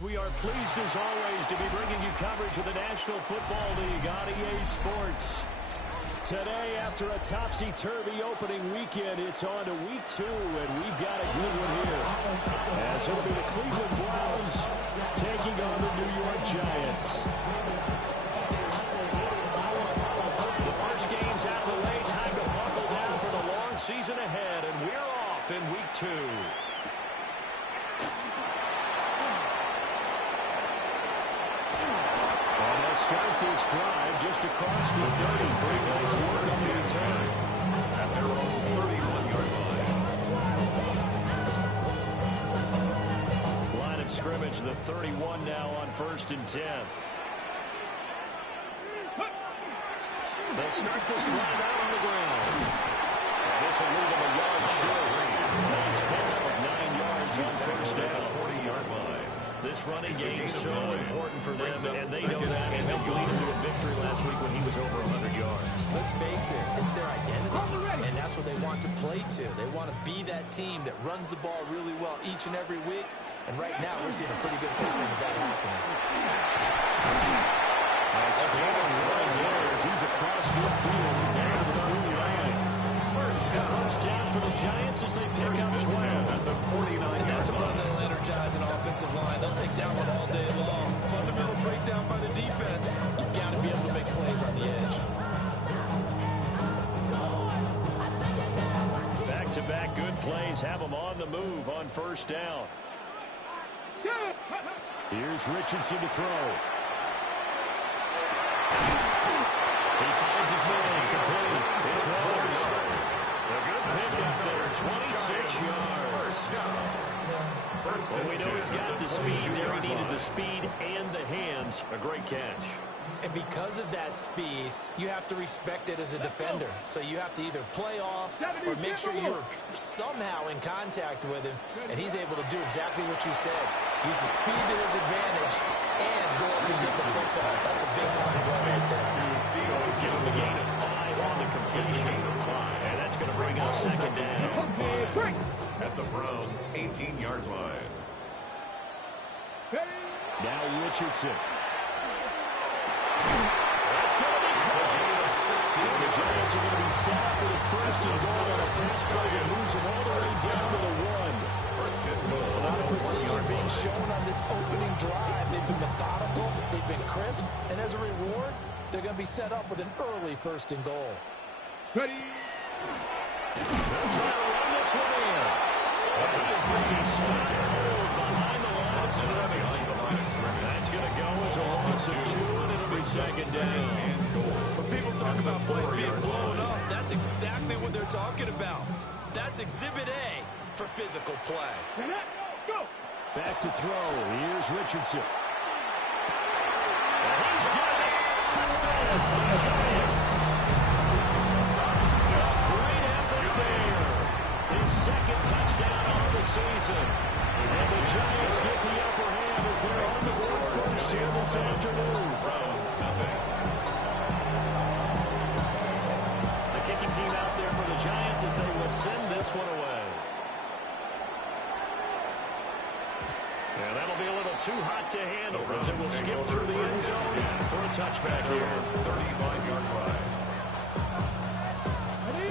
We are pleased, as always, to be bringing you coverage of the National Football League on EA Sports. Today, after a topsy-turvy opening weekend, it's on to Week 2, and we've got a good one here. As it'll be the Cleveland Browns taking on the New York Giants. The first game's out of the way. Time to buckle down for the long season ahead, and we're off in Week 2. Start this drive just across the 30 for a nice work on the return. At their own 31-yard line. Line of scrimmage, the 31 now on 1st and 10. They'll start this drive out on the ground. And this will leave them a yard short. Nice pickup of 9 yards on 1st down. 40-yard line. This running game is so important for them, and they know that. It helped lead them to a victory last week when he was over 100 yards. Let's face it, it's their identity, and that's what they want to play to. They want to be that team that runs the ball really well each and every week, and right now we're seeing a pretty good picture of that happening. Strong run there as he's across midfield down to the 40 line. First down for the Giants as they pick up 12 at the 49. And that's a one that'll energize an offensive line. They'll take that one all day long. Fundamental breakdown by the defense. You've got to be able to make plays on the edge. Back-to-back good plays have them on the move on 1st down. Here's Richardson to throw. He finds his man complete. It's Waters. A good pick up there, 26 yards. Well, we know he's got the speed there. He needed the speed and the hands. A great catch. And because of that speed, you have to respect it as a defender. So you have to either play off or make sure you're somehow in contact with him, and he's able to do exactly what you said. Use the speed to his advantage and go up and get the football. That's a big-time play right there. Give him a gain of 5 on the completion. And that's going to bring up 2nd down. At the Browns' 18-yard line. Now Richardson. That's going to be caught. The Giants are going to be set up with a 1st and goal on a pass play that moves them all the way down to the 1. 1st and goal. A lot of precision being shown on this opening drive. They've been methodical, they've been crisp, and as a reward, they're going to be set up with an early 1st and goal. Ready? They'll try to run this one in. He is going to be stopped cold behind the line of scrimmage. That's going to go as a loss of 2, and it'll be 2nd down. When people talk about plays being blown up, that's exactly what they're talking about. That's Exhibit A for physical play. Back to throw. Here's Richardson. And he's got it. Touchdown. Giants. Great effort there. His 2nd touchdown on the season. And the Giants get the upper hand as they're on the board first here this afternoon. The kicking team out there for the Giants as they will send this one away. Yeah, that'll be a little too hot to handle as it will skip through the end zone for a touchback here. 35-yard drive.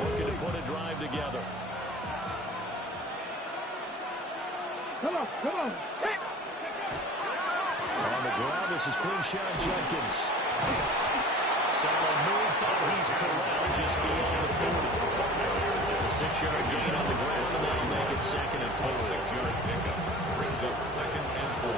Looking to put a drive together. Come on. Hey. On the ground, this is Quinshawn Judkins. Solid move, but he's corralled just beyond the 40. It's a 6-yard gain on the ground, and that'll make it 2nd and 4. 6-yard pickup brings up 2nd and 4.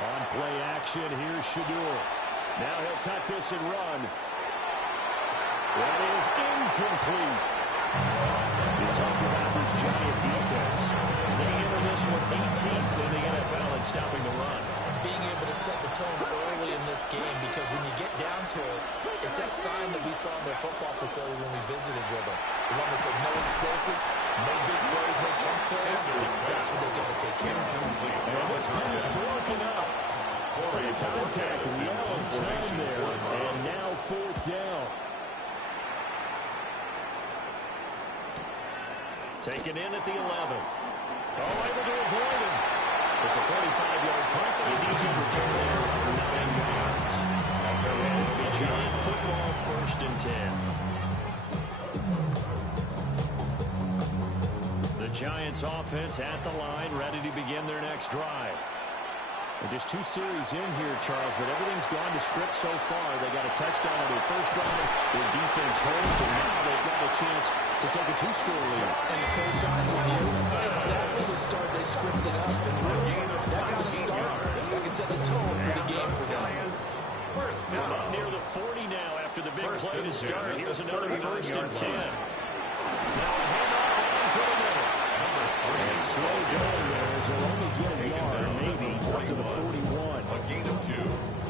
On play action, here's Shadur. Now he'll tuck this and run. That is incomplete. You talk about this Giant defense. They enter this one 18th in the NFL in stopping the run. And being able to set the tone early in this game, because when you get down to it, it's that sign that we saw in their football facility when we visited with them. The one that said no explosives, no big plays, no chunk plays. That's what they've got to take care of. And this play is broken up. Contact well in time there. And now 4th down. Taken in at the 11. Oh, able to avoid him. It's a 45-yard punt, but a decent return there for 9 yards. It'll be Giant football, 1st and 10. The Giants offense at the line, ready to begin their next drive. Just 2 series in here, Charles, but everything's gone to script so far. They got a touchdown on their first drive. Their defense holds, and now they've got a chance to take a 2-score lead. And the co-sign exactly the start they scripted up. And really, that kind of start, that can set the tone for the game for them. From up near the 40 now after the big play to start. Here's another 1st and 10. Now a handoff on for the middle. And slow going there as they'll only get a yard, maybe, up to the 41. A gain of 2.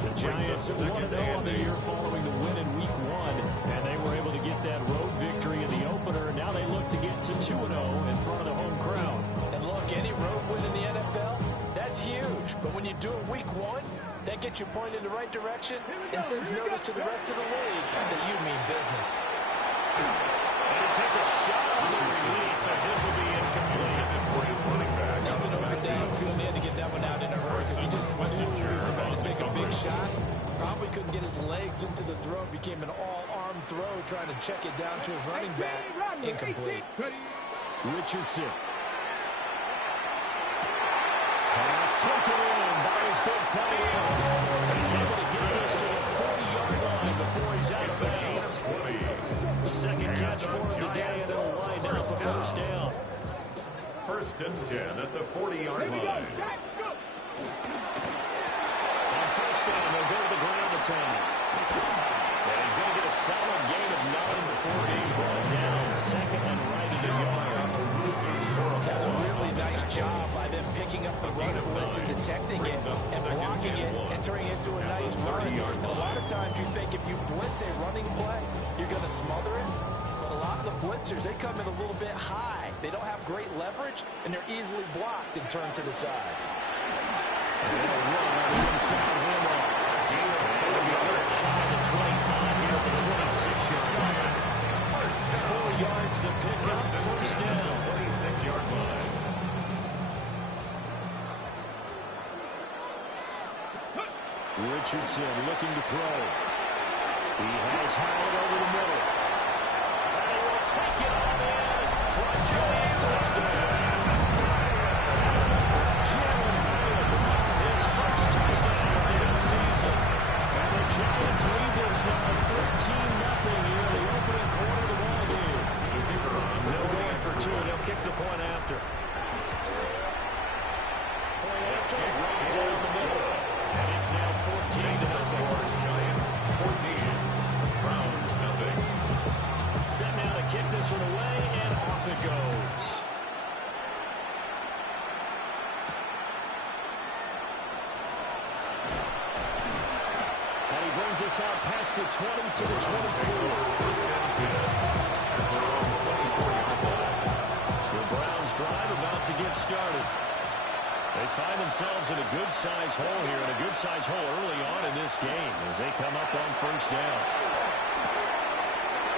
The Giants have 1-0 on the year following the win in Week 1, and they were able to get that road victory in the opener, and now they look to get to 2-0 in front of the home crowd. And look, any road win in the NFL, that's huge. But when you do it Week 1, that gets you pointed in the right direction and sends notice to the rest of the league that you mean business. And it takes a shot on the release as this will be incomplete. Nothing over downfield. He had to get that one out in a hurry because he just knew he was about to take a big shot. Probably couldn't get his legs into the throw. Became an all-arm throw trying to check it down to his running back. Incomplete. Richardson. Pass taken in by his big tight end. He's able to get this to the 40-yard line before he's out of bounds. Second catch for him today, and it'll wind up a 1st down. 1st and 10 at the 40-yard line. On 1st down, they'll go to the ground attack. And he's going to get a solid gain of 9 before being brought down. 2nd and right in the yard. That's a really nice job by them picking up the run blitz and detecting it and blocking it and turning it into a nice run. And a lot of times you think if you blitz a running play, you're going to smother it. But a lot of the blitzers, they come in a little bit high. They don't have great leverage, and they're easily blocked and turned to the side. And a run on the inside handoff. Shot at the 25 here at the 26-yard line. 4 yards the pickup, 1st down. 26-yard line. Richardson looking to throw. He has Howard over the middle. And he will take it on in for a giant touchdown. Jalen Howard, his 1st touchdown of the season. And the Giants lead this now 13-0 here in the opening quarter of the ball game. No going for 2. They'll kick the point after. Point after, right down the middle. And it's now 14-0. Giants 14. Browns nothing. Set now to kick this one away, and off it goes. And he brings us out past the 20 to the 24. The Browns drive about to get started. They find themselves in a good-sized hole here, and a good-sized hole early on in this game as they come up on 1st down.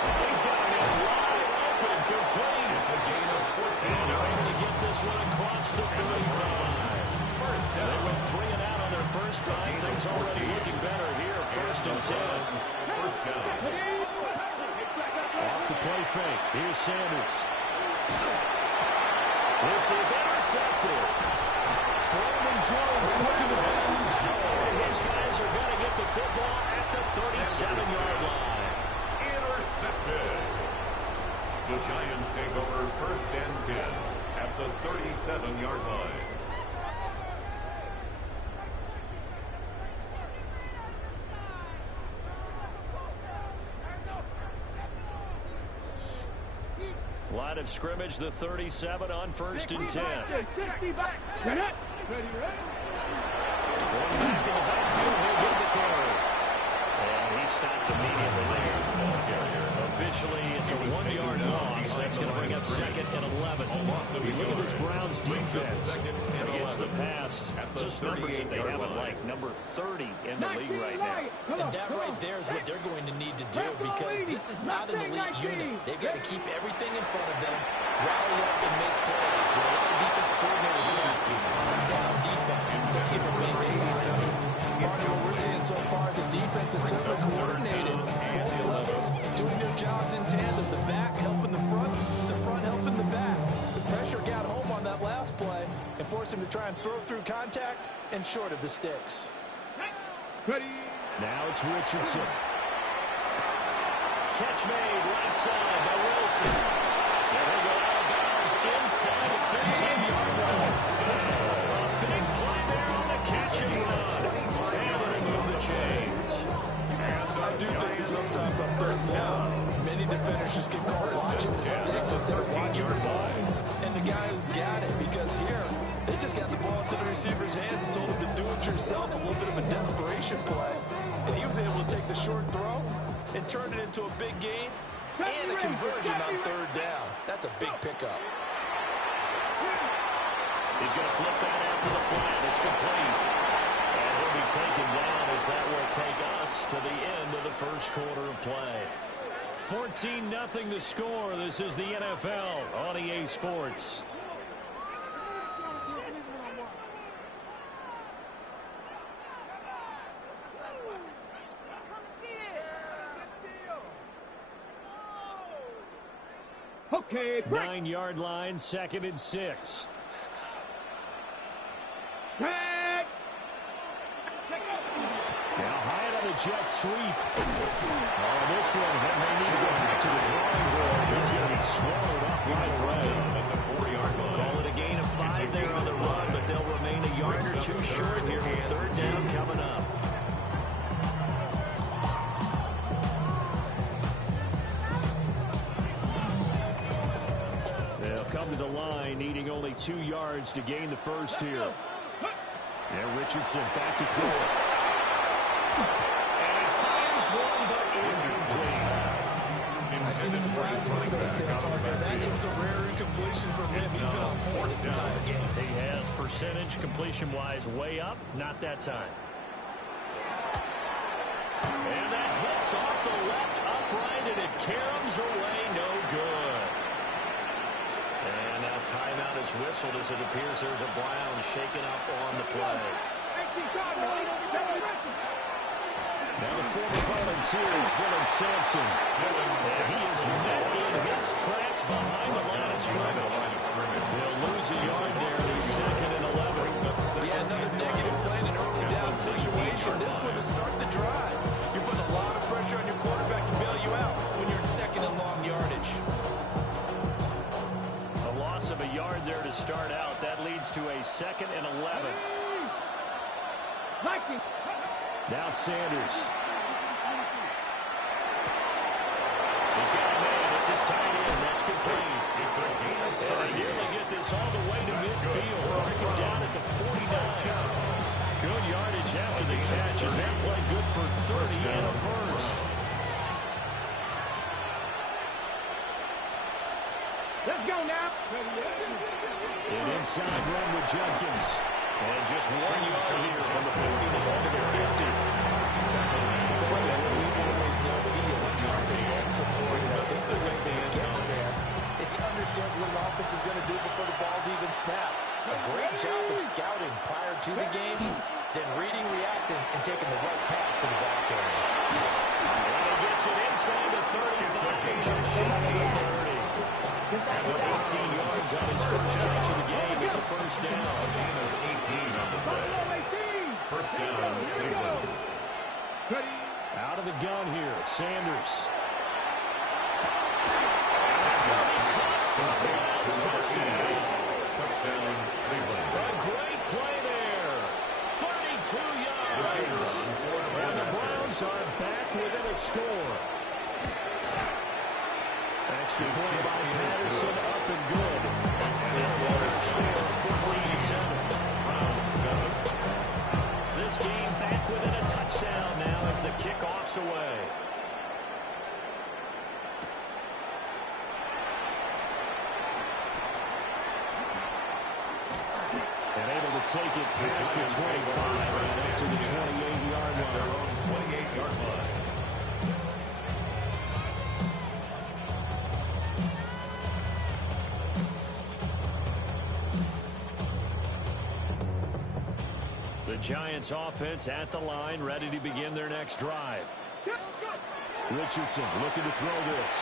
He's got it wide open, complete. It's a gain of 14. And they're able to get this one across the 35. 1st down. They went 3 and out on their first drive. Things already looking better here. 1st and 10. 1st down. Off the play fake. Here's Sanders. This is intercepted. Brandon Jones looking to bench. And his guys are going to get the football at the 37-yard line. Intercepted. The Giants take over 1st and 10 at the 37-yard line. Line of scrimmage, the 37 on 1st and 10. Going back in the backfield, he'll get the carry. And he stopped immediately there. Officially, it's a 1-yard loss. That's going to bring up 2nd and 11. We look at this Browns defense against the pass. Just numbers that they haven't liked. Number 30 in the league right now. And that right there is what they're going to need to do because this is not an elite unit. They've got to keep everything in front of them rally up and make plays. A lot of defensive coordinators tone down defense. Don't give them anything behind you. Part of what we're seeing so far is the defense is certainly coordinated. Both levels doing their jobs in tandem. The back helping the front helping the back. The pressure got home on that last play and forced him to try and throw through contact and short of the sticks. Now it's Richardson. Catch made right side by Wilson. There they go out of bounds inside the 13-yard line. A big play there on the catch and run. Able to move the chains. I do think that sometimes on third down, many defenders just get caught watching the sticks instead of watching the ball. And the guy who's got it, because here, they just got the ball into the receiver's hands and told him to do it yourself, a little bit of a desperation play. And he was able to take the short throw and turn it into a big gain and a conversion on third down. That's a big pickup. He's going to flip that out to the flat. It's complete. And he'll be taken down as that will take us to the end of the first quarter of play. 14-0 the score. This is the NFL on EA Sports. Okay, 9-yard line, 2nd and 6. Now high on the jet sweep. Oh, this one, they may need to go back to the drawing board. He's going to be swallowed up right away. Call it a gain of 5 there on the run, but they'll remain a yard or two short here with third down coming up. They'll come to the line, needing only 2 yards to gain the first here. Yeah, Richardson back to throw it. And he fires one, but incomplete. I see the surprise in your face there, partner. That is a rare incompletion from him. He's been on point this entire game. He has percentage completion-wise way up, not that time. And that hits off the left upright, and it caroms away, no good. And now timeout is whistled as it appears there's a Brown shaken up on the play. Now the former Volunteers, Dylan Sampson. And he is met in his tracks behind the line of scrimmage. They'll lose a yard there in 2nd and 11. Yeah, another negative play in an early down situation. This one to start the drive. You're putting a lot of pressure on your quarterback to bail you out when you're in 2nd and long yardage. A loss of a yard there to start out. That leads to a 2nd and 11. Now Sanders. He's got a man. It's his tight end. That's complete. And they nearly get this all the way to midfield. Breaking down at the 49. Good yardage after the catch. Is that play good for 30 and a first? Let's go now. An inside run with Jenkins. And just 1 yard here from the 49 to the 50. That's what we always know that he is targeting and supporting. I think the way that he gets there is he understands what an offense is going to do before the ball's even snapped. A great job of scouting prior to the game, then reading, reacting, and taking the right path to the back end. And he gets it inside the 35. Just shot to the 30. With 18 yards on his first catch of the game, it's a first down. 18 on the play. First down, Cleveland. Out of the gun here, Sanders. Touchdown, Cleveland. A great play there. 32 yards. And the Browns are back within a score. Extra point by Patterson, up and good. And score 14-7. This game back within a touchdown now as the kickoff's away. And able to take it past the 25 and back to the 28-yard line. 28-yard line. Giants offense at the line, ready to begin their next drive. Richardson looking to throw this.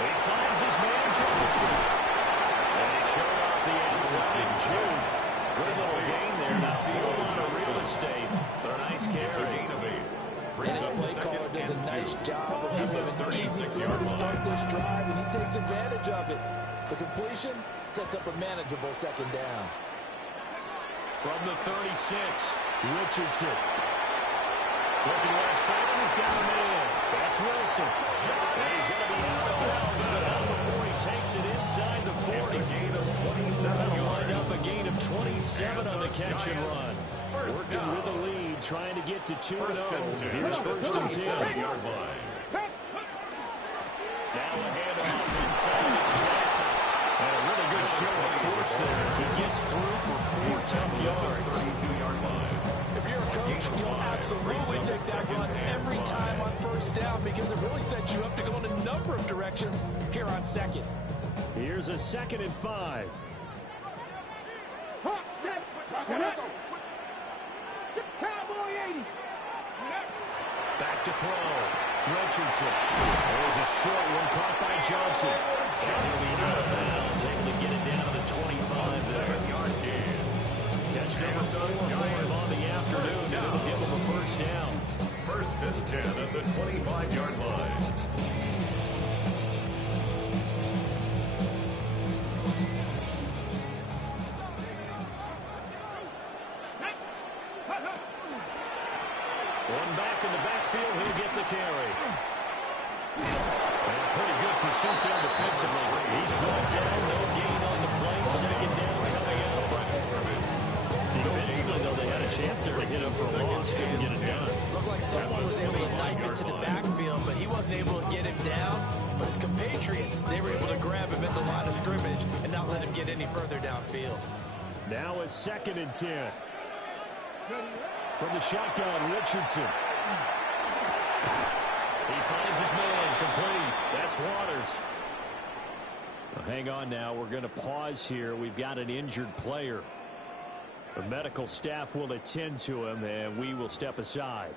He finds his man, Johnson. And he showed off the athletic juke. Good little gain there. Not a whole lot of real estate, but a nice carry. And his play caller does a nice job of giving him an easy throw to start this drive, and he takes advantage of it. The completion sets up a manageable second down. From the 36, Richardson. Looking left side, and he's got a man. That's Wilson. And he's going to be out of bounds, but not before he takes it inside the 40. It's a gain of 27 That'll yards. wind up a gain of 27 on the catch and run. Working with the lead, trying to get to 2-0. Here's first and 10. Yard line. Now a handoff inside. It's Jackson. And a really good show of force there as he gets through for 4 tough yards. 32-yard line. If you're a coach, you'll absolutely take that run every time on first down because it really sets you up to go in a number of directions here on second. Here's a 2nd and 5. Cowboy 80. Back to throw. Richardson. There's a short one caught by Johnson. And he'll be out of bounds, able to get it down to the 25 there. 7-yard gain. Catch number 4 for him on the afternoon. And it'll give him a first down. First and 10 at the 25-yard line. One back in the backfield, he'll get the carry. And a pretty good pursuit there defensively. He's brought down, no gain on the play. Second down coming out. Defensively, though, they had a chance there to hit him for a loss. Couldn't get it done. Looked like someone was able to knife it to the backfield, but he wasn't able to get him down. But his compatriots, they were able to grab him at the line of scrimmage and not let him get any further downfield. Now a 2nd and 10. From the shotgun, Richardson. He finds his man, complete. That's Waters. Well, hang on now. We're going to pause here. We've got an injured player. The medical staff will attend to him, and we will step aside.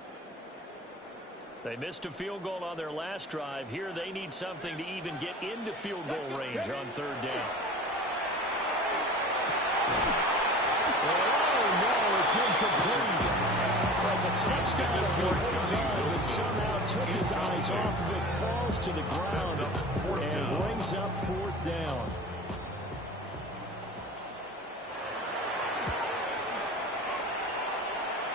They missed a field goal on their last drive. Here they need something to even get into field goal range on 3rd down. Oh, no, it's incomplete. That's a touchdown if he holds on, but somehow took his eyes off of it, falls to the ground, and brings up 4th down.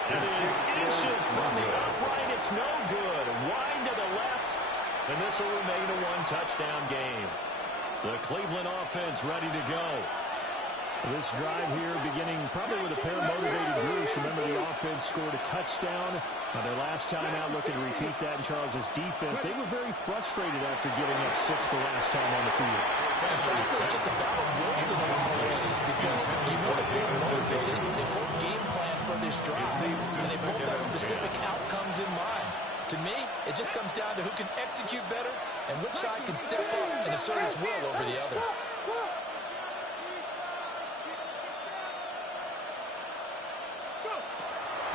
It is inches from the upright. It's no good. Wide to the left, and this will remain a 1-touchdown game. The Cleveland offense ready to go. This drive here beginning probably with a pair of motivated groups. Remember, the offense scored a touchdown on their last time out, looking to repeat that in Charles's defense. They were very frustrated after giving up 6 the last time on the field. And frankly, it's just about wills in a lot of ways because you know that they're motivated. They both game plan for this drive, and they both have specific outcomes in mind. To me, it just comes down to who can execute better and which side can step up and assert its will over the other.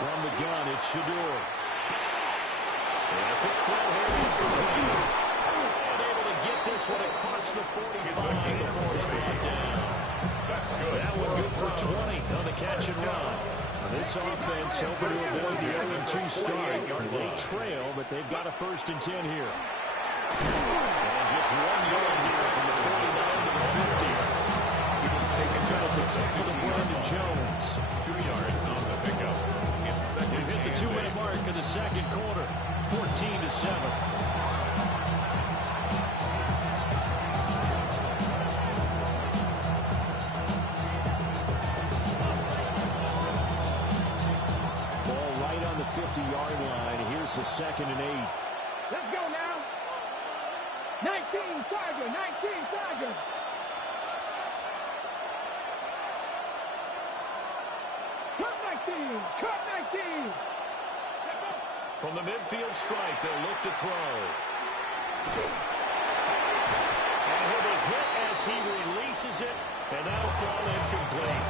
From the gun, it's Shador. And a quick throw here. It's complete. And able to get this one across the 45 before it's brought down. That's good. That one good for 20 on the catch and run. This offense hoping to avoid the 0-2 start. They trail, but they've got a 1st and 10 here. And just 1 yard here from the 49 to the 50. He was taken Got at the tackle to Brandon Jones. 2 yards on the pickup. It's second. We've hit the 2-minute mark of the second quarter. 14-7. Ball right on the 50-yard line. Here's the 2nd and 8. Let's go now. 19 Tiger, 19 Tiger. Cut 19, cut 19. From the midfield strike, they'll look to throw. And he'll be hit as he releases it, and that'll fall incomplete.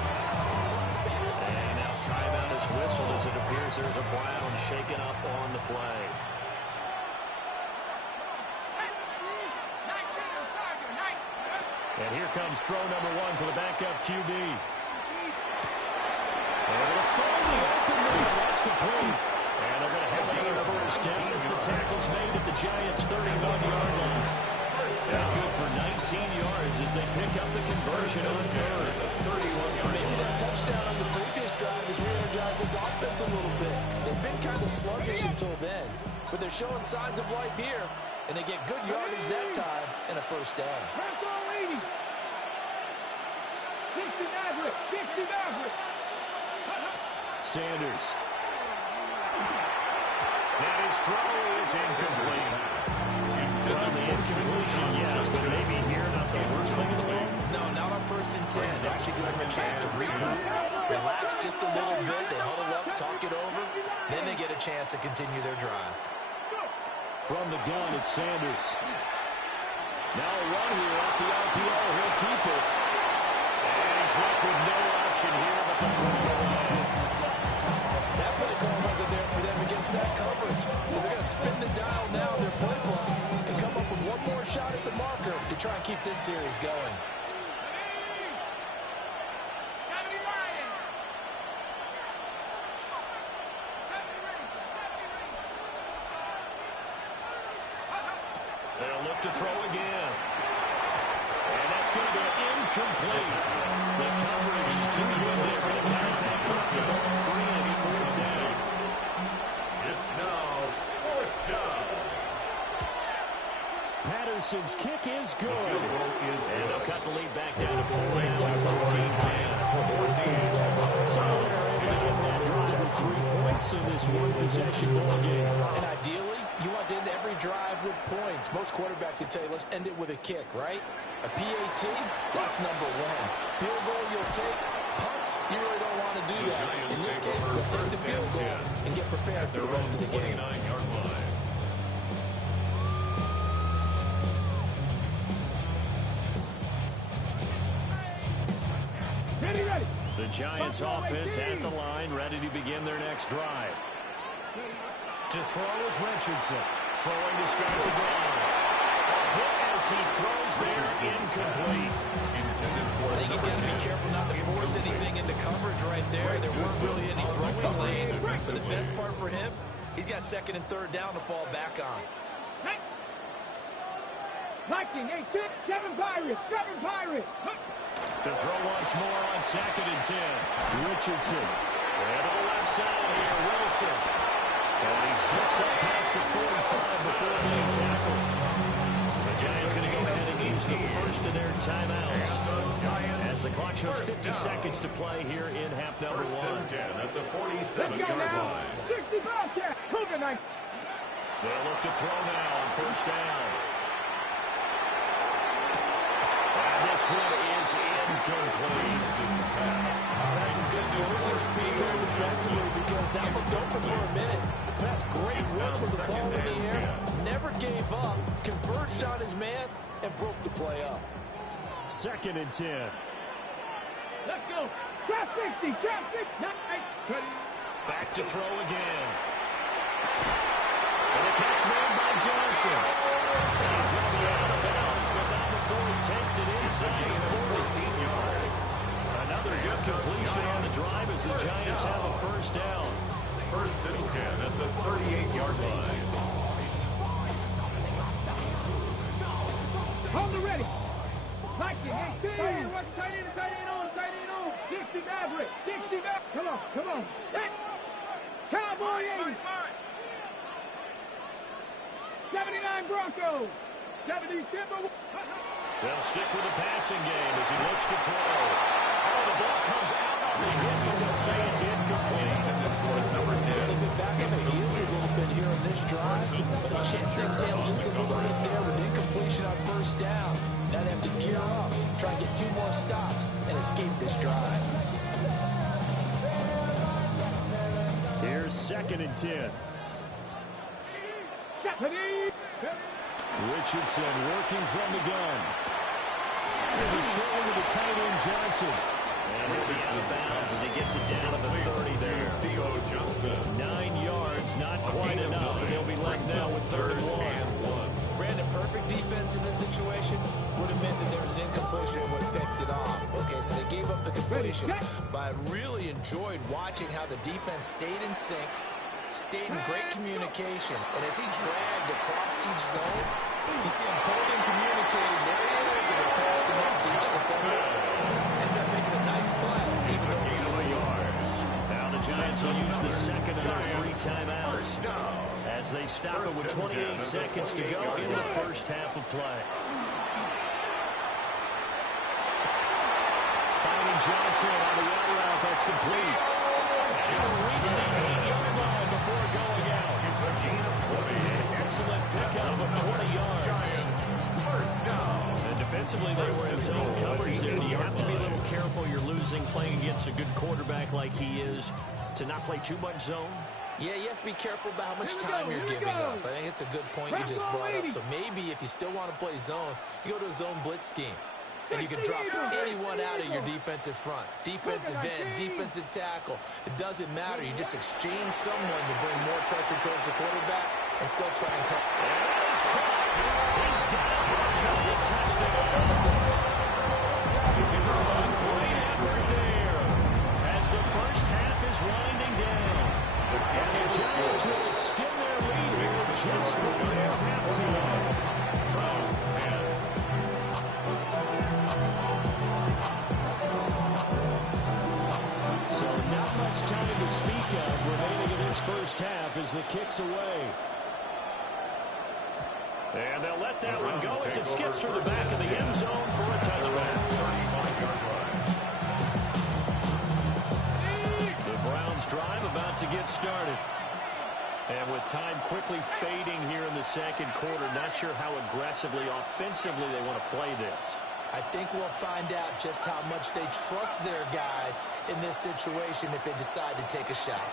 And now timeout is whistled as it appears there's a Brown shaken up on the play. And here comes throw number 1 for the backup QB. Able to find the open man. That's complete. And they're going to have another first down as the tackle's made at the Giants' 31-yard line. Not good for 19 yards as they pick up the conversion on third. Maybe that touchdown on the previous drive has re-energized this offense a little bit. They've been kind of sluggish until then, but they're showing signs of life here, and they get good yardage that time and a first down. Sanders. And his throw is incomplete. Well, the incompletion, yes, but maybe here not the worst thing in the world. No, not on 1st and 10. It actually gives them a chance to regroup, relax just a little bit. They huddle up, talk it over. Then they get a chance to continue their drive. From the gun, it's Sanders. Now a run here off the RPO. He'll keep it. And he's left with no option here but the throw away. That play call wasn't there for them against that coverage. So they're going to spin the dial now, their playbook, and come up with one more shot at the marker to try and keep this series going. They'll look to throw again. And that's going to be incomplete. The coverage too good there for the contact partner. And it's 4th down. It's now 4th down. Patterson's kick is good. And they'll cut the lead back down to 4 now at 14-10. So they're able to end that drive with 3 points in this one-possession ball game. And ideally, you want to end every drive with points. Most quarterbacks would tell you, let's end it with a kick, right? A PAT, that's number 1. Field goal you'll take. Punts, you really don't want to do that. In this case, they'll take the field goal and get prepared for the rest of the game. 49-yard line. Ready. The Giants offense at the line, ready to begin their next drive. To throw is Richardson. Throwing to start the drive. Hit as he throws there, incomplete. I think he's got to be careful not to force anything into coverage right there. There weren't really any throwing lanes. But the best part for him, he's got 2nd and 3rd down to fall back on. Viking, 8-6, 7 Pirates. To throw once more on 2nd and 10. Richardson. And to the left side here, Wilson. And he slips up past the 45 before being tackled. The Giants going to go ahead and use the first of their timeouts as the clock shows 50 seconds to play here in half number 1. 1st and 10 at the 47-yard line. 65 check. They'll look to throw now on 1st down. And this one is incomplete. That's some good closing speed there defensively because that looked open for a minute. That's great work with the ball in the air. Never gave up, converged on his man, and broke the play up. 2nd and 10. Let's go. Trap 60. Back to throw again. And a catch made by Johnson. He's going to be out of bounds, but not before he takes it inside the 14 yards. Another good completion on the drive as the Giants have a first down. 1st and 10 at the 38-yard line. Hold it ready. Viking, 18. Tight end on. 60 Maverick. Come on. Cowboy 80. 79 Broncos. 70 Timber. They'll stick with the passing game as he looks to throw. Oh, the ball comes out on the hit, but they'll say it's incomplete. Number 10. Back on the heels a little bit here in this drive. But a chance to exhale just a little bit there with incompletion on 1st down. Now they have to gear up, try and get 2 more stops, and escape this drive. Here's 2nd and 10. Richardson working from the gun. There's a short one to the tight end Johnson. And he'll be out of bounds as he gets it down to the 30 there. 9 yards, not quite enough, and they'll be left now with 3rd and 1. Brandon, perfect defense in this situation would have meant that there was an incompletion and would have picked it off. Okay, so they gave up the completion, but I really enjoyed watching how the defense stayed in sync, stayed in great communication, and as he dragged across each zone, you see him holding, communicating. There he is, and he passed him up to each defender. Ended up making a nice play, even though it was 3 yards. Now the Giants will use the second of their 3 timeouts as they stop it with 28 seconds to go in the first half of play. Finding Johnson on the out route, that's complete. He'll reach the 8-yard line before going out. It's a gain of 20. Excellent pickup of 20 yards. First down. And defensively, they were in zone coverage there. You have to be a little careful. You're losing, playing against a good quarterback like he is, to not play too much zone. Yeah, you have to be careful about how much time you're giving up. I think it's a good point you just brought up. So maybe if you still want to play zone, you go to a zone blitz scheme. And you can drop anyone out of your defensive front. Defensive end, defensive tackle. It doesn't matter. You just exchange someone to bring more pressure towards the quarterback and still try and cut. He's got it for a giant touchdown. Great effort there as the first half is winding down. And the Giants will extend their lead here just before halftime. Browns 10. So not much time to speak of remaining in this first half as the kick's away. And they'll let that one go as it skips through the back of the end zone for a touchback. The Browns drive about to get started. And with time quickly fading here in the second quarter, not sure how aggressively, offensively they want to play this. I think we'll find out just how much they trust their guys in this situation if they decide to take a shot.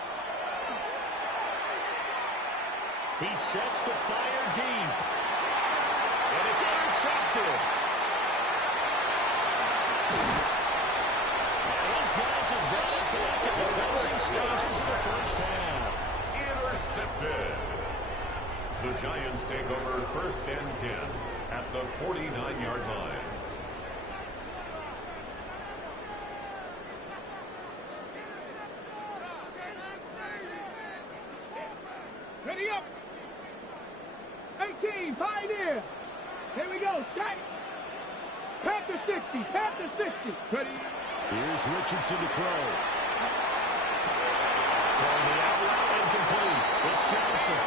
He sets the fire deep. And it's intercepted. And those guys have got it back at the closing stages of the first half. Intercepted. The Giants take over 1st and 10 at the 49-yard line. Ready up. 18, Pioneer. Here we go. Set. Panther 60. Panther 60. Ready. Here's Richardson to throw. Throwing the out route incomplete. It's Johnson.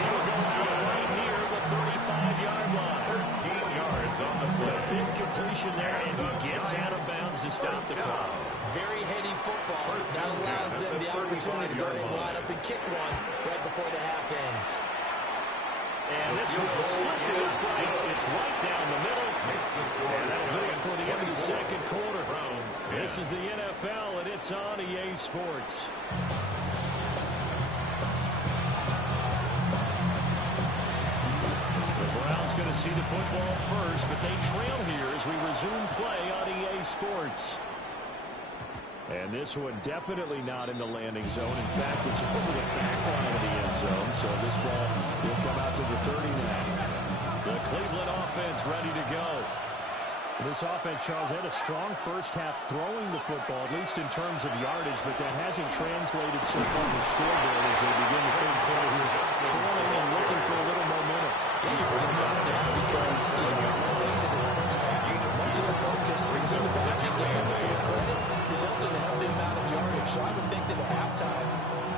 He'll go out right near the 35-yard line. 13 yards on the play. Big completion there, and he gets out of bounds to stop the clock. Very heady football. That allows them the opportunity to go ahead and line up and kick one right before the half ends. And this will split the uprights. It's right down the middle. And that'll do it for the end of the second quarter. This is the NFL, and it's on EA Sports. The Browns going to see the football first, but they trail here as we resume play on EA Sports. And this one definitely not in the landing zone. In fact, it's over the back line of the end zone. So this ball will come out to the 30 now. The Cleveland offense ready to go. This offense, Charles, had a strong first half throwing the football, at least in terms of yardage, but that hasn't translated so far to the scoreboard as they begin the third quarter here, trailing and looking for a little momentum. He's running out there because, in the first half, much of their focus was on the passing game. To their credit, resulted in a healthy amount of yardage. So I would think that at halftime,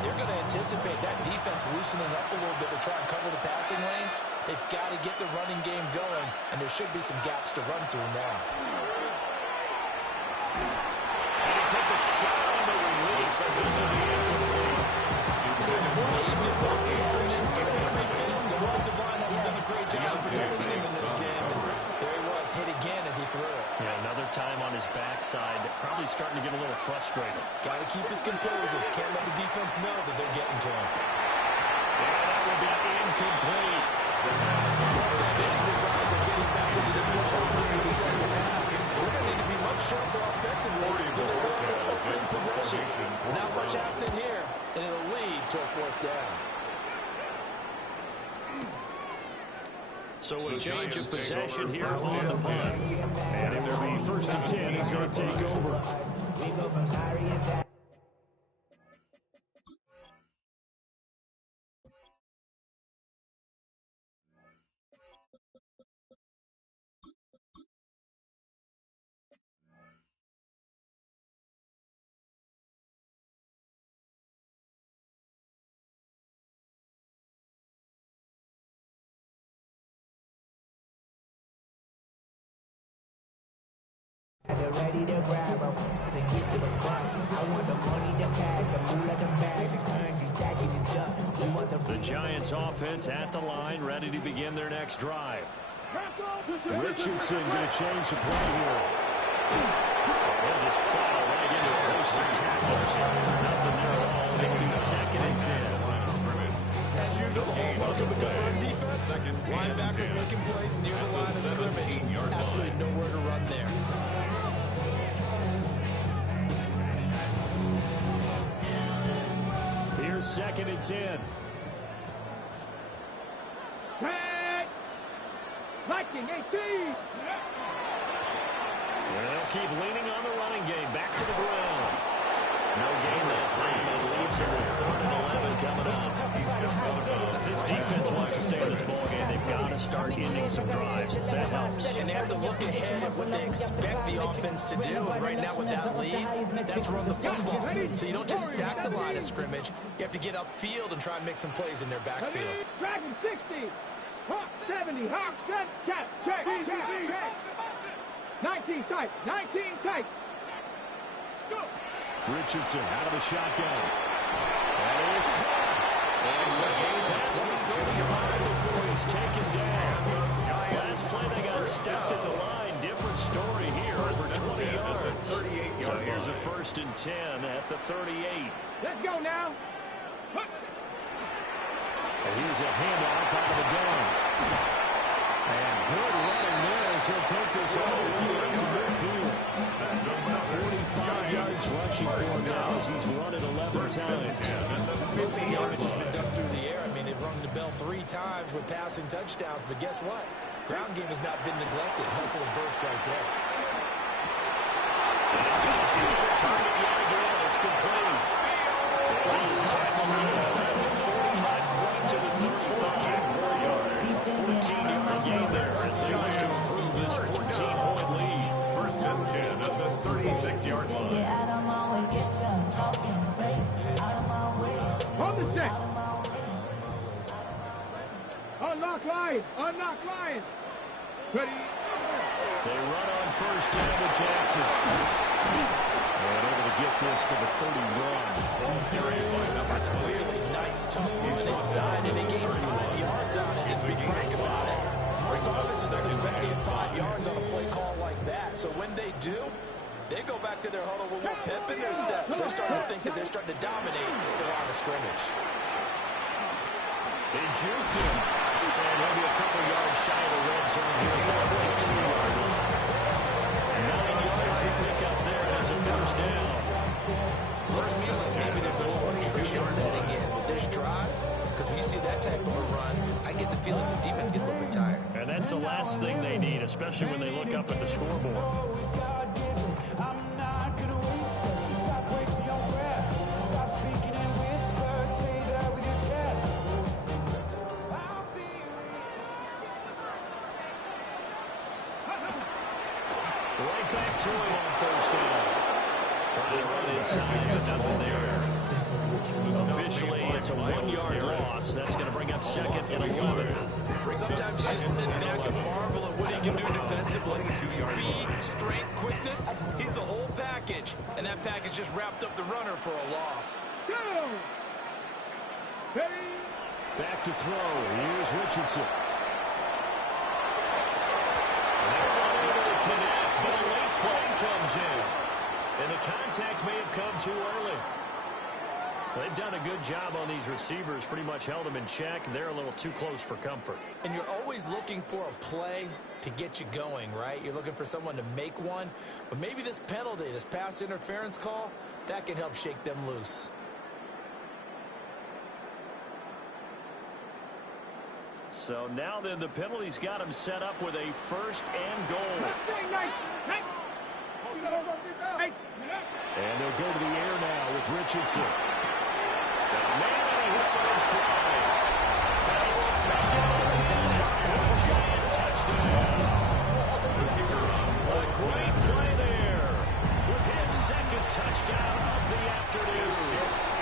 they're going to anticipate that defense loosening up a little bit to try and cover the passing lanes. They've got to get the running game going, and there should be some gaps to run through now. And he takes a shot on the release as this will be incomplete. Maybe a buffet screen is going to creep in. The offensive line has done a great job protecting him in this game. And there he was, hit again as he threw it. Yeah, another time on his backside, probably starting to get a little frustrated. Got to keep his composure. Can't let the defense know that they're getting to him. And that will be incomplete. We're going to need to be much sharper offensively. much happening here, and it'll lead to a 4th down. So a change of possession here on the punt. And it will be 1st and 10 as they take over. They're ready to grab them, to get to the front. I want the money, the cash, the moolah, the bag, the currency stacking it up. We want The Giants offense at the line, ready to begin their next drive. Richardson going to change the play here. They'll just plow right into a host of tacklers. Nothing there at all. It'll be 2nd and 10. As usual, the hallmark of a good run defense. Linebackers making plays near the line of scrimmage. Absolutely nowhere to run there. Here's 2nd and 10. Tag! Viking 18! They'll keep leaning on the running game. Back to the ground. No gain that time. It leaves them with 3rd and 11 coming up. If this defense wants to stay in this ballgame, they've got to start ending some drives. That helps. And they have to look ahead at what they expect the offense to do. And right now with that lead, that's run the football. So you don't just stack the line of scrimmage. You have to get upfield and try and make some plays in their backfield. Dragon 60! Hawk 70! Hawk 7! Check! 19 tight! 19 tight! Go! Richardson out of the shotgun. That is caught. And the game pass the 35 before he's taken down. Last play they got stepped at the line. Different story here over 20 yards. So here's a 1st and 10 at the 38. Let's go now. And here's a handoff out of the gun. And good running there as he'll take this all the way up to midfield. 45 yards rushing for him now as he's run it 11 times. Mostly damage has been done through the air. I mean, they've rung the bell 3 times with passing touchdowns, but guess what? Ground game has not been neglected. Nice little burst right there. And it's going to shoot the target yet again. It's complete. He's tackled on the side of the 40, not quite to the 35. 14-yard gain there as they look to improve this 14-point lead. 1st and 10 at the 36-yard line. Hold the set. Unlock line. Unlock line. Ready. They run on 1st down to Jackson. And able to get this to the 31. That's clearly nice, tough moving inside, and they gained 5 yards on it. Let's be frank about it. Most offenses don't expect to get 5 yards on a play call like that. So when they do, they go back to their huddle with a little pep in their steps. They're starting to think that they're starting to dominate the line of scrimmage. They juked him. And he'll be a couple yards shy of the red zone here at the 22-yard line. 9 yards to pick up there, and it's a 1st down. Let's feel like maybe there's a little attrition setting in with this drive, because when you see that type of a run, I get the feeling the defense gets a little bit tired. And that's the last thing they need, especially when they look up at the scoreboard. Right back to him on 1st down. Trying to run inside, but nothing there. Officially, it's a 1-yard loss. That's going to bring up 2nd and 11. Sometimes you just sit back and marvel at what he can do defensively. Speed, strength, quickness, he's the whole package. And that package just wrapped up the runner for a loss. Go. Ready. Back to throw. Here's Richardson. Connect, but a late flag comes in. And the contact may have come too early. They've done a good job on these receivers, pretty much held them in check. They're a little too close for comfort. And you're always looking for a play to get you going, right? You're looking for someone to make one. But maybe this penalty, this pass interference call, that can help shake them loose. So now then, the penalty's got him set up with a first and goal. And they'll go to the air now with Richardson. Man, he hits it in stride. And he will take it over the end for a giant touchdown. A great play there with his second touchdown of the afternoon.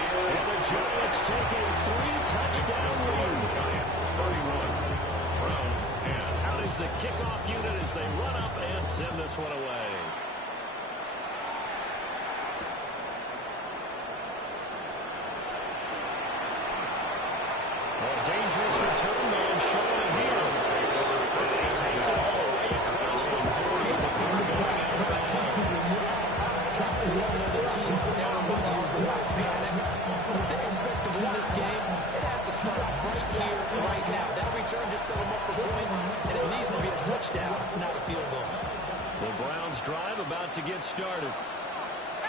And the Giants take a 3-touchdown lead. Giants 31, Browns 10. Out is the kickoff unit as they run up and send this one away. A dangerous return man showing here. He takes it all the way across the 40 before going out of bounds. The teams never want to use the word panic. If they expect to win this game, it has to start right here, right now. That return just set them up for points, and it needs to be a touchdown, not a field goal. The Browns drive about to get started.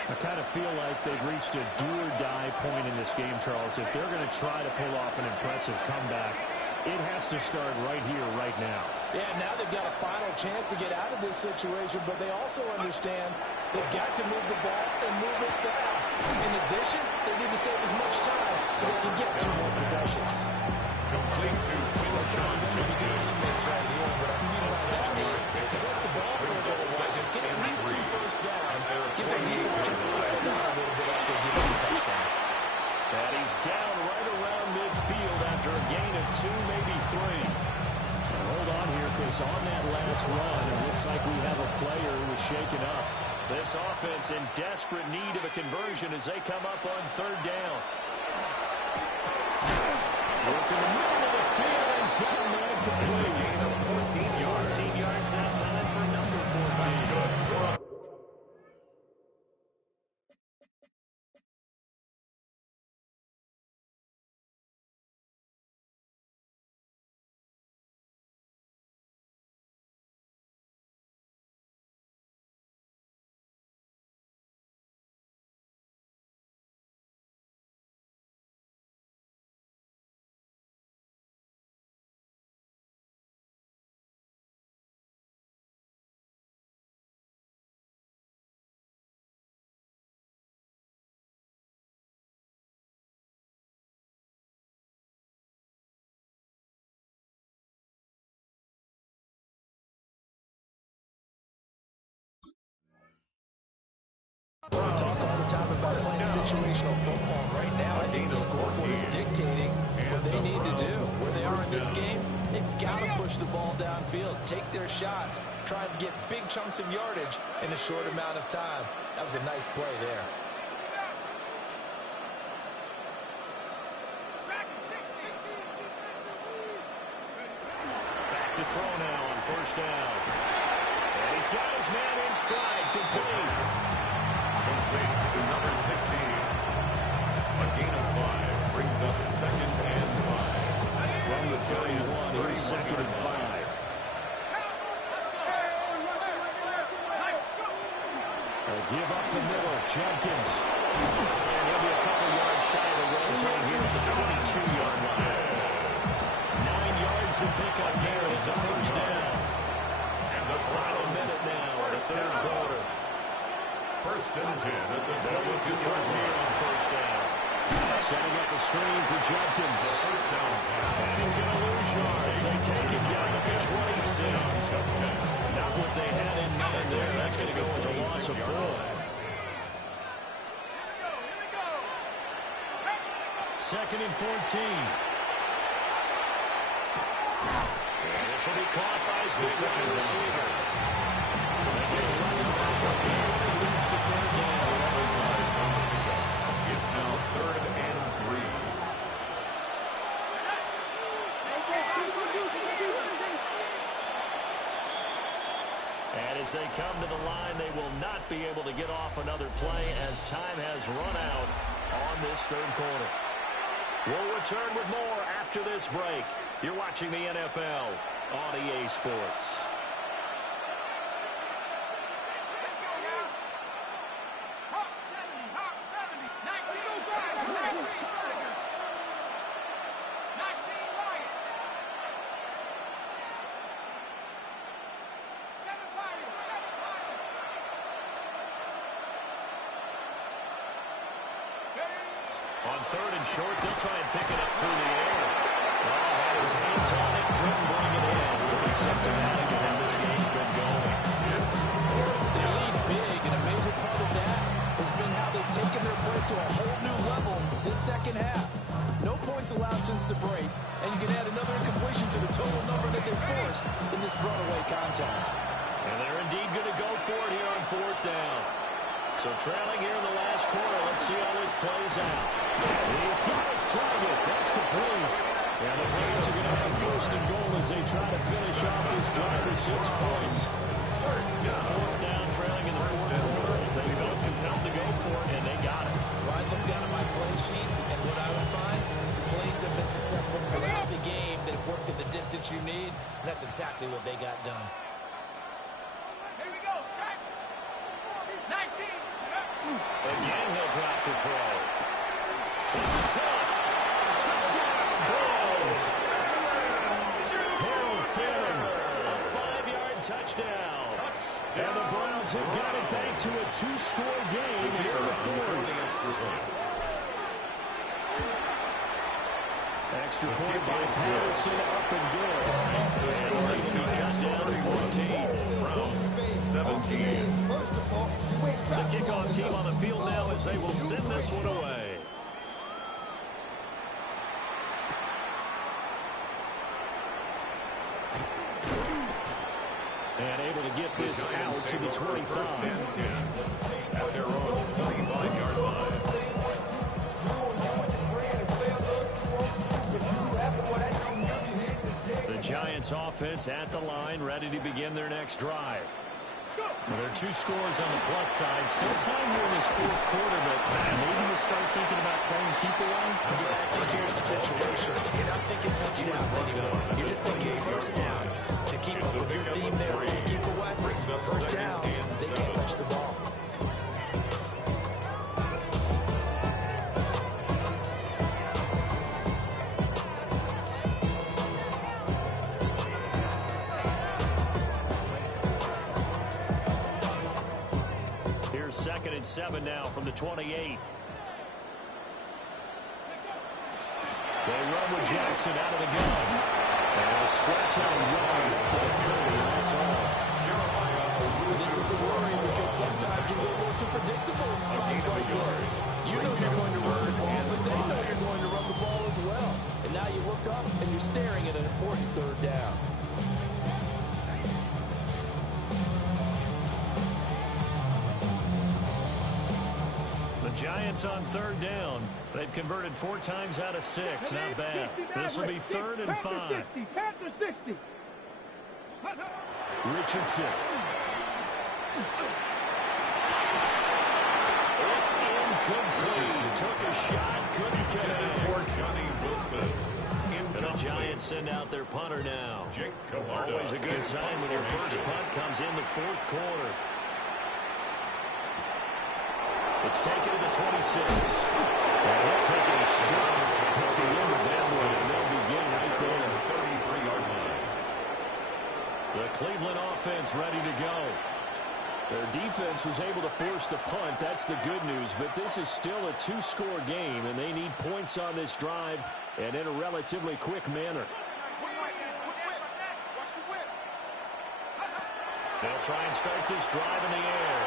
I kind of feel like they've reached a do-or-die point in this game, Charles. If they're going to try to pull off an impressive comeback, it has to start right here, right now. Yeah, now they've got a final chance to get out of this situation, but they also understand they've got to move the ball and move it fast. In addition, they need to save as much time so they can get 2 more possessions. Complete to It's time for them to be good teammates right here. What I mean by that is possess the ball for a little while, get at least 2 first downs, give their defense a chance to settle down a little bit after they give them a touchdown. And he's down right around midfield after a gain of 2, maybe 3. Now hold on here, because on that last run, it looks like we have a player who was shaken up. This offense in desperate need of a conversion as they come up on 3rd down. Work in the middle of the field, he's got a man complete. gain of 14 yards. 14 yards that time for number 14. We talk all the time about playing situational football. Right now, I think the scoreboard is dictating what they need to do. Where they are in this game, they've got to push the ball downfield, take their shots, try and get big chunks of yardage in a short amount of time. That was a nice play there. Back to throw now on 1st down. And he's got his man in stride, complete. Complete to number 16. A gain of 5 brings up 2nd and 5. From the 31, here's 2nd and 5. They'll give up the middle, Jenkins. And he'll be a couple yards shy of the red zone here at the 22-yard line. 9 yards to pick up here, and it's a 1st down. And the Final minute now in the 3rd quarter. 1st and 10 at the Double to throw here on 1st down. Setting up a screen for Jenkins. First down pass. And he's going to lose yards. They take him down at the 26. Not what they had in mind there. That's going to go as a loss of 4. 2nd and 14. And this will be caught by his big receiver. Leads to 3rd down. It's now 3rd and 3. And as they come to the line, they will not be able to get off another play as time has run out on this 3rd quarter. We'll return with more after this break. You're watching the NFL on EA Sports. third and short. They'll try and pick it up through the air. Well, had his hands on it, couldn't bring it in. Really symptomatic of how this game's been going. They lead big, and a major part of that has been how they've taken their play to a whole new level this second half. No points allowed since the break, and you can add another incompletion to the total number that they forced in this runaway contest. And they're indeed going to go for it here on fourth down. So trailing here in the last quarter, let's see how this plays out. He's got his target. That's complete. And the Browns are going to have first and goal as they try to finish off this drive with 6 points. Fourth down, trailing in the fourth quarter. They felt compelled to go for it, and they got it. Well, I look down at my play sheet, and what I would find, the plays have been successful throughout the game that have worked at the distance you need, and that's exactly what they got done. Here we go, strike. 19. Again, he'll drop to throw. This is caught. Touchdown, Browns. Harold Fanning, a 5-yard touchdown. And the Browns have got it back to a 2-score game here in the fourth. Extra point by Patterson, up and good. And we're going to be cut down to 14. Browns 17. The kickoff team on the field now as they will send this one away. And able to get this out to the 25. First and 10 at their own 25-yard line. The Giants offense at the line, ready to begin their next drive. Well, there are 2 scores on the plus side. Still time here in this fourth quarter, but maybe you start thinking about playing keep away. Yeah, I think here's the situation. You're not thinking touchdowns anymore. You're just thinking first downs. To keep up with your theme there, keep away. First downs, they can't touch the ball. Here's 2nd and 7 now from the 28. They run with Jackson out of the gun. And a stretch out and run to the 30. That's all. This is the worry because sometimes you get a little too predictable in spots like this. You know you're going to run the ball, but they know you're going to run the ball as well. And now you look up and you're staring at an important third down. The Giants on third down. They've converted 4 times out of 6. Not bad. This will be 3rd and 5. Panther 60. Richardson. It's incomplete. Took a shot, couldn't connect. For Johnny Wilson. And the Giants send out their punter now. Jake Camarda. Always a good sign when your first punt comes in the fourth quarter. It's taken to the 26. And they'll take a shot at the end of that one, and they'll begin right there. 33-yard line. The Cleveland offense ready to go. Their defense was able to force the punt. That's the good news. But this is still a 2-score game, and they need points on this drive and in a relatively quick manner. They'll try and start this drive in the air.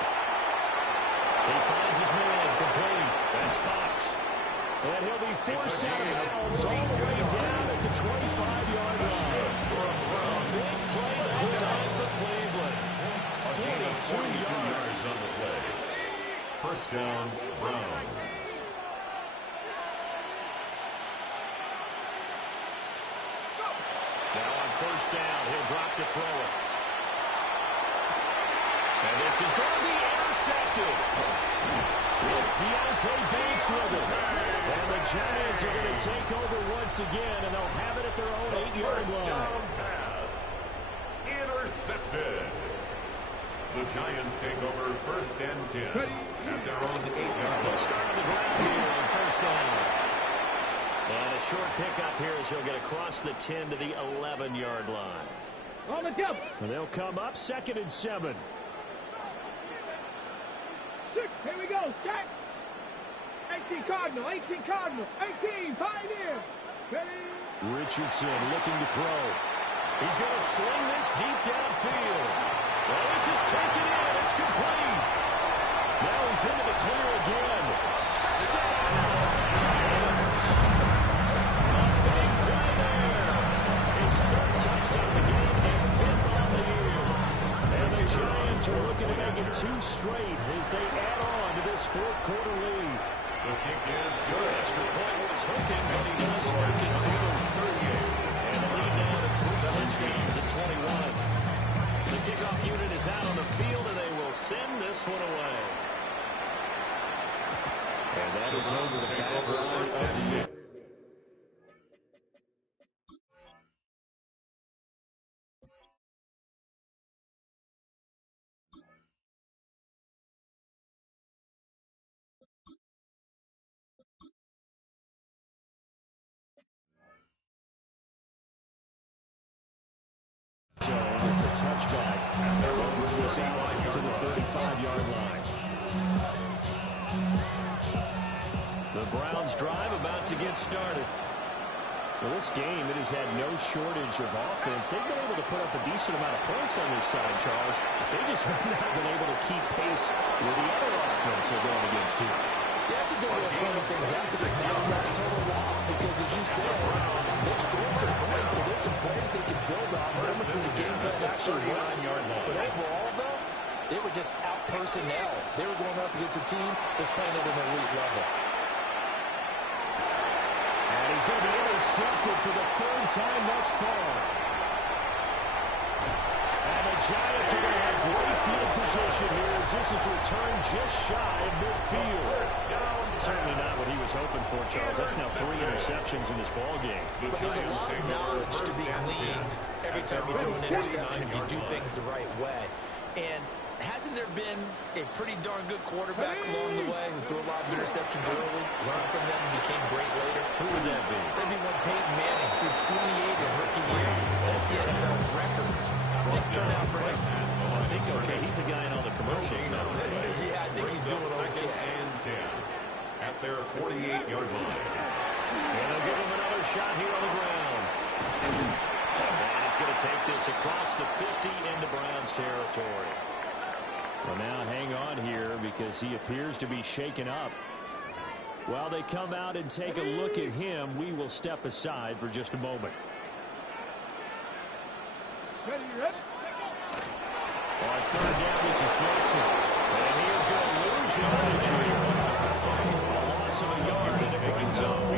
He finds his man complete. That's Fox. And he'll be forced out of bounds all the way down at the 25-yard line. Big play that time for Cleveland. 42 yards on the play. First down, Browns. Now on first down, he'll drop to throw it. And this is going to be intercepted. It's Deontay Banks with it. And the Giants are going to take over once again, and they'll have it at their own 8-yard line. Pass. Intercepted. The Giants take over first and 10 at their own 8-yard line. He'll start on the ground here on first down. And a short pickup here as he'll get across the 10 to the 11-yard line. On the jump. And they'll come up 2nd and 7. 6. Here we go. Jack. 8. 18 Cardinal, 18 Cardinal, 18, pioneer. Ready? Richardson looking to throw. He's going to sling this deep downfield. Well, this is taken in. It's complete. Now he's into the clear again. Touchdown, Giants. A big play there. His third touchdown of the game and fifth on the year. And the Giants are looking to make it 2 straight as they add on to this fourth quarter lead. The kick is good. Extra point was hooking, but he does work it through. And the lead now to 3 touchdowns at 21. The kickoff unit is out on the field, and they will send this one away. And that is over the back line of the year. And it's a touchback. They'll bring this out to the 35-yard line. The Browns drive about to get started. Well, this game, it has had no shortage of offense. They've been able to put up a decent amount of points on this side, Charles. They just have not been able to keep pace with the other offense they're going against here. Yeah, that's a good way of pointing things out because now it's not a total loss because, as you said, they've scored some points, so there's some plays they can build on. When the game plan actually worked. But overall, though, they were just out personnel. They were going up against a team that's playing at an elite level. And he's going to be intercepted for the 3rd time thus far. And the Giants are going to have great field position here as this is returned just shy of midfield. Certainly not what he was hoping for, Charles. That's now 3 interceptions in this ball game. But there's a lot of knowledge to be gleaned every time you throw an interception if you do things the right way. And hasn't there been a pretty darn good quarterback along the way who threw a lot of interceptions early, learned from them, and became great later? Who would that be? That'd be one Peyton Manning threw 28 his rookie year. That's the NFL record. How things turn out for him? Well, I think, okay, he's a guy in all the commercials now. Yeah, I think he's doing okay. And 10 at their 48-yard line. And they'll give him another shot here on the ground. And he's going to take this across the 50 into Browns territory. Well, now hang on here because he appears to be shaken up. While they come out and take a look at him, we will step aside for just a moment. Ready, ready? On 3rd down, this is Jackson. And he is going to lose yardage here. A loss of a yard as it brings up 4.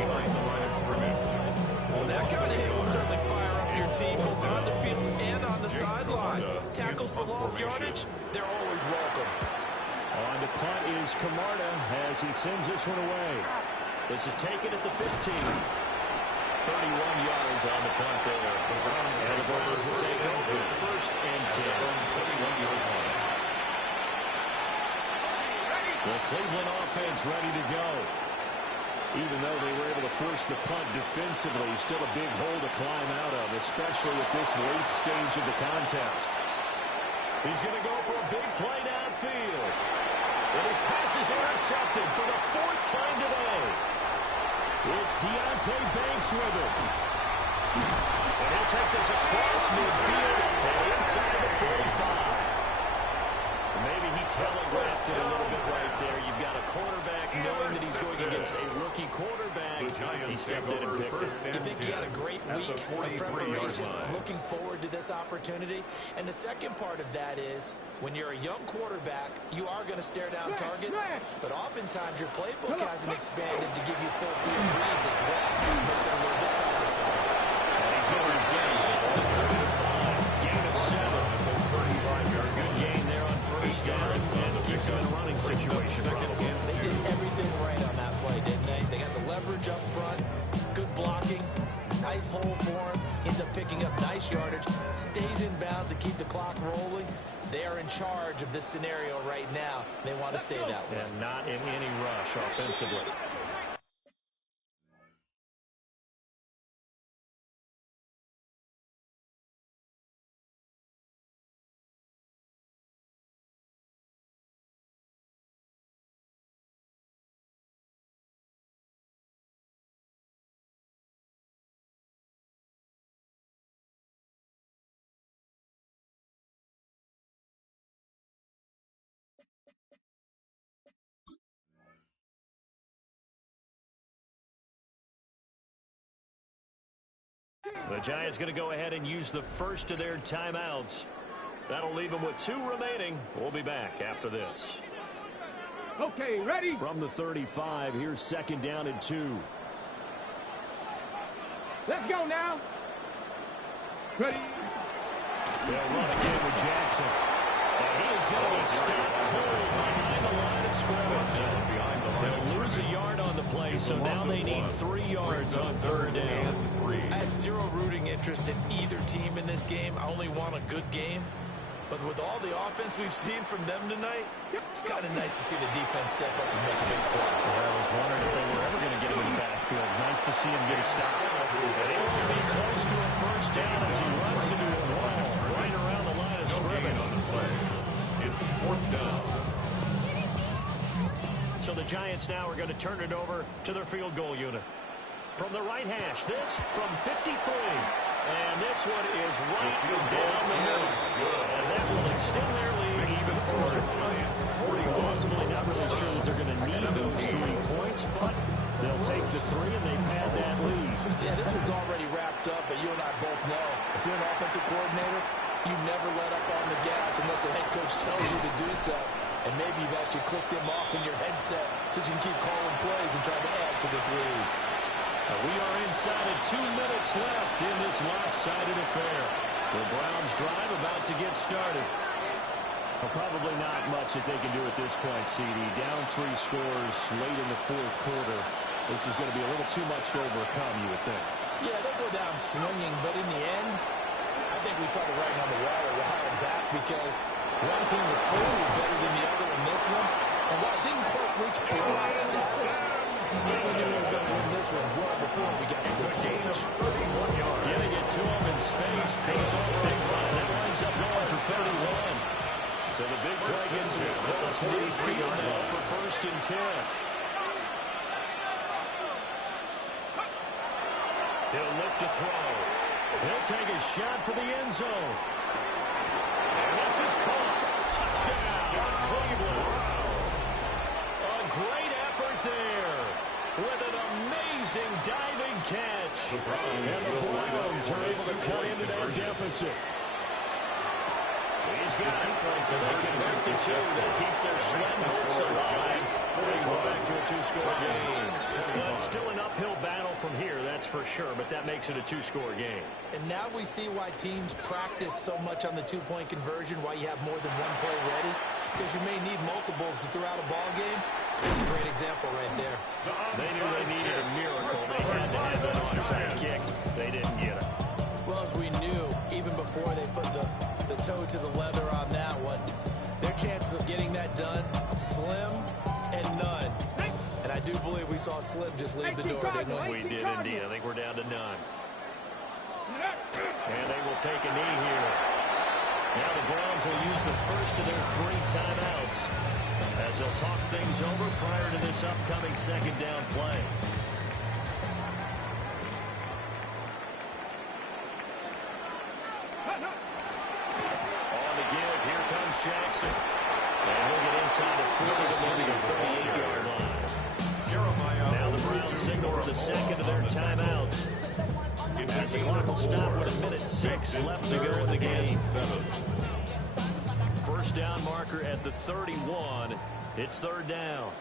Well, that kind of hit will certainly fire up your team both on the field and on the sideline. Tackles for lost yardage, they're always welcome. On to punt is Camarda as he sends this one away. This is taken at the 15. 31 yards on the punt there. And the Browns will take over 1st and 10. 21-yard line. The Cleveland offense ready to go. Even though they were able to force the punt defensively, still a big hole to climb out of, especially at this late stage of the contest. He's going to go for a big play downfield. And his pass is intercepted for the 4th time today. It's Deonte Banks with him. And he'll take this across midfield and inside the 45. Maybe he telegraphed it a little bit right there. You've got a quarterback knowing that he's going against a rookie quarterback. He stepped in and picked it. You think he had a great week of preparation, looking forward to this opportunity. And the second part of that is, when you're a young quarterback, you are going to stare down targets, but oftentimes your playbook hasn't expanded to give you full field reads as well. It makes it a little bit tougher. And he's going down on 35. Gain of 7. 35-yard good gain there on 1st down and keeps him in a running situation. They did everything right on that play, didn't they? They got the leverage up front, good blocking, nice hole for him, ends up picking up nice yardage, stays in bounds to keep the clock rolling. They are in charge of this scenario right now. They want to stay that way. And not in any rush offensively. The Giants going to go ahead and use the first of their timeouts. That'll leave them with 2 remaining. We'll be back after this. Okay, ready? From the 35, here's 2nd down and 2. Let's go now. Ready? They'll run again with Jackson. And he is going to be stopped cold behind the line of scrimmage. They'll lose a yard on the play, so now they need 3 yards on 3rd down. I have zero rooting interest in either team in this game. I only want a good game. But with all the offense we've seen from them tonight, it's kind of nice to see the defense step up and make a big play. Yeah, I was wondering if they were ever going to get him in the backfield. Nice to see him get a stop. And he will be close to a 1st down as he runs into a wall right around the line of scrimmage. It's 4th down. So the Giants now are going to turn it over to their field goal unit. From the right hash, this from 53. And this one is right down the middle. And that will extend their lead even further. Ultimately not really sure that they're going to need those 3 points, but they'll take the 3 and they pad that lead. Yeah, this one's already wrapped up, but you and I both know if you're an offensive coordinator, you never let up on the gas unless the head coach tells you to do so. And maybe you've actually clicked him off in your headset so you can keep calling plays and try to add to this lead. We are inside of 2 minutes left in this lopsided affair. The Browns drive about to get started. Well, probably not much that they can do at this point, CD. Down 3 scores late in the 4th quarter. This is going to be a little too much to overcome, you would think. Yeah, they'll go down swinging, but in the end, I think we saw the writing on the wall a while back because one team was clearly better than the other in this one. And while it didn't quite reach blowout status, we knew he was going to win this one well before we got to this stage. Getting it to him in space pays off big time. That winds up going for 31. So the big play gets him across midfield now for 1st and 10. He'll look to throw. He'll take a shot for the end zone. And this is caught. Touchdown, Cleveland. A great effort there with an amazing diving catch. And the Browns are able to cut into their deficit. He's got it. So they convert the 2. That keeps their slim hopes alive. We're back to a 2-score game. It's still an uphill battle from here, that's for sure, but that makes it a 2-score game. And now we see why teams practice so much on the 2-point conversion, why you have more than one play ready, because you may need multiples throughout a ball game. That's a great example right there. They knew they needed a miracle. They had to have an onside kick. They didn't get it. Well, as we knew, even before they put the toe to the leather on that one, their chances of getting that done, slim and none. And I do believe we saw Slim just leave the door, didn't we? We did indeed. I think we're down to none. And they will take a knee here. Now the Browns will use the first of their 3 timeouts as they'll talk things over prior to this upcoming 2nd down play. On the give, here comes Jackson. And he'll get inside the 40 to maybe the 38-yard line. Now the Browns signal for the 2nd of their timeouts. As the clock will stop with 1:06 left to go in the game. 1st down marker at the 31. It's 3rd down.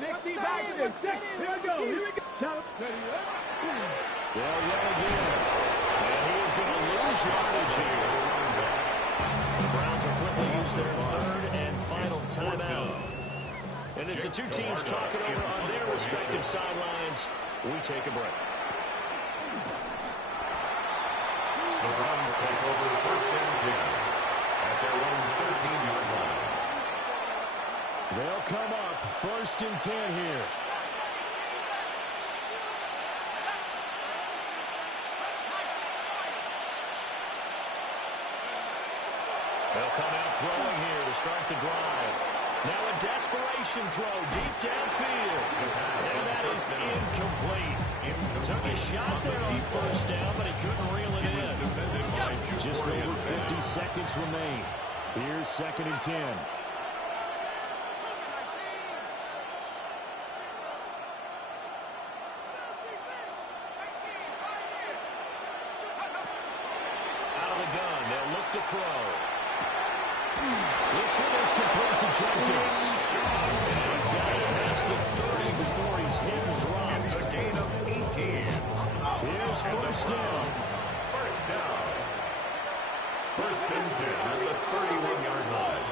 60 back to the 6. Here we go. Here we go. They'll run again. And he is going to lose yardage here. The Browns will quickly use their 3rd and final timeout. And as the 2 teams talk it over on their respective sidelines, we take a break. The Browns take over 1st and 10 at their own 13-yard line. They'll come up 1st and 10 here. They'll come out throwing here to start the drive. Now a desperation throw deep downfield. And that is incomplete. Took a shot there on 1st down, but he couldn't reel it in. Just over 50 seconds remain. Here's 2nd and 10. This hit is complete to Jenkins. He's got it past the 30 before he's hit and dropped. It's a gain of 18. Here's first down. First down. First and 10 at the 31-yard line.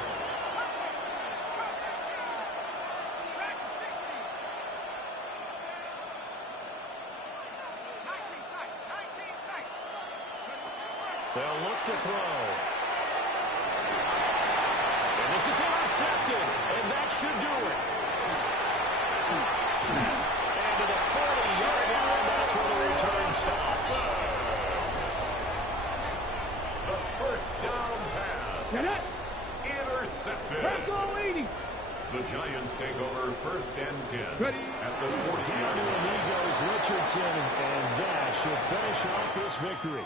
They'll look to throw. And this is intercepted, and that should do it. And to the 40-yard line, that's where the return stops. The first down pass. Intercepted. The Giants take over first and 10 at the 40-yard Down to line. Amigos Richardson, and that should finish off this victory.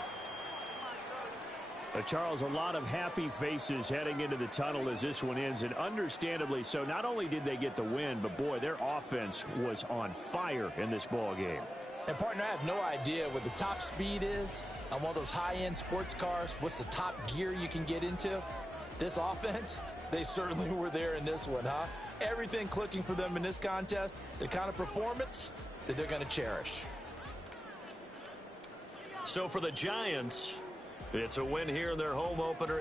Charles, a lot of happy faces heading into the tunnel as this one ends, and understandably so. Not only did they get the win, but boy, their offense was on fire in this ball game. And partner, I have no idea what the top speed is on one of those high-end sports cars. What's the top gear you can get into? This offense, they certainly were there in this one, huh? Everything clicking for them in this contest, the kind of performance that they're going to cherish. So for the Giants, it's a win here in their home opener.